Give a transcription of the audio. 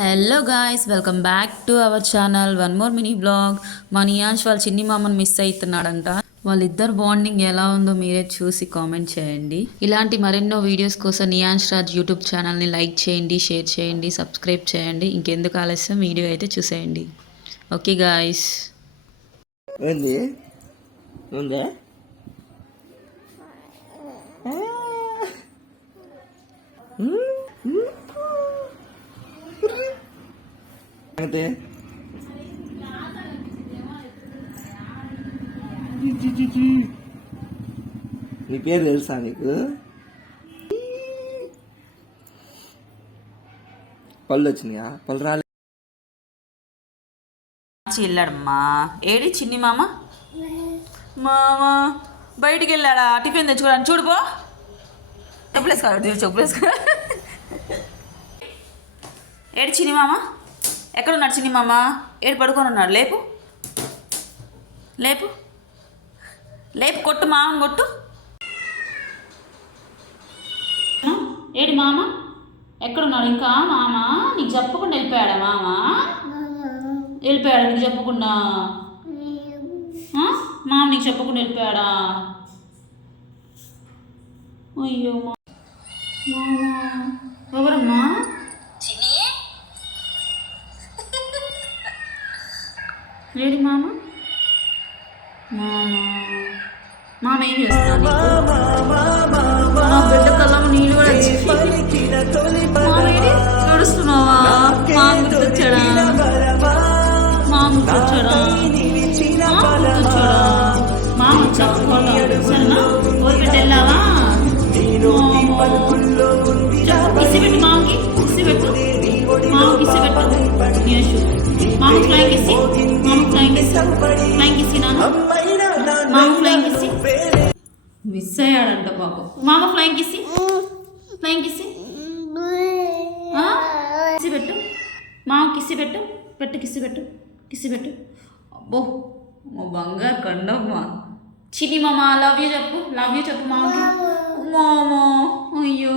Hello guys, welcome back to our channel. One more mini blog. మా నియాంష్ వాళ్ళ చిన్ని మామని మిస్ అవుతున్నాడంట. వాళ్ళిద్దరు బాండింగ్ ఎలా ఉందో మీరే చూసి కామెంట్ చేయండి. ఇలాంటి మరెన్నో వీడియోస్ కోసం నియాంష్ రాజ్ యూట్యూబ్ ఛానల్ని లైక్ చేయండి, షేర్ చేయండి, సబ్స్క్రైబ్ చేయండి. ఇంకెందుకు ఆలస్యం, వీడియో అయితే చూసేయండి. Okay guys. అంటే నీ పేరు తెలుసా నీకు? పళ్ళు వచ్చినాయా? పళ్ళు రాలే. వెళ్ళాడమ్మా. ఏడి చిన్ని మామ? మామ బయటికి వెళ్ళాడా టిఫిన్ తెచ్చుకోవడానికి? చూడుపో, చెప్పులేసుకోవాలి, చెప్పులేసుకో. ఏడు చిన్ని మామ? ఎక్కడున్నాడు చిన్ని మామ? ఏడు పడుకొని ఉన్నాడు. లేపు లేపు లేపు, కొట్టు మామ, కొట్టు. ఏడి మామ? ఎక్కడున్నాడు ఇంకా? మామ నీకు చెప్పకుండా వెళ్ళిపోయాడా? మామ వెళ్ళిపోయాడా నీకు చెప్పకుండా? మామ నీకు చెప్పకుండా వెళ్ళిపోయాడా? అయ్యో ఎవరమ్మా? ఏడి మామ? మామ ఏం చేస్తాను? నా బిడ్డ కళ్ళ నీళ్ళు కూడా ఏడుస్తున్నావా? మామ గుర్తొచ్చాడా? మామ గుర్తొచ్చాడా? మామ వచ్చాడు. సరేనా? ఊరి బిడ్డ వెళ్ళావా? కిసి పెట్టు మామకి, కిసి పెట్టు మామ, కిసి పెట్టు. యేషు మామ ఫ్లైంగ్ కిసి, మామ ఫ్లైంగ్ కిసి, ఫ్లైంగ్ కిసి నాన్న, మామ ఫ్లైంగ్ కిసి. మిస్ అయ్యాడంట పాపం. మామ ఫ్లైంగ్ కిసి, ఫ్లైంగ్ కిసి. కిసి పెట్టు మామ, కిసి పెట్టు, పెట్టు కిసి పెట్టు, కిసి పెట్టు. అబ్బో మా బంగారు కండమ్మ. చిన్ని మామ లవ్ యూ చెప్పు, లవ్ యూ చెప్పు మామకి. మామ అయ్యో.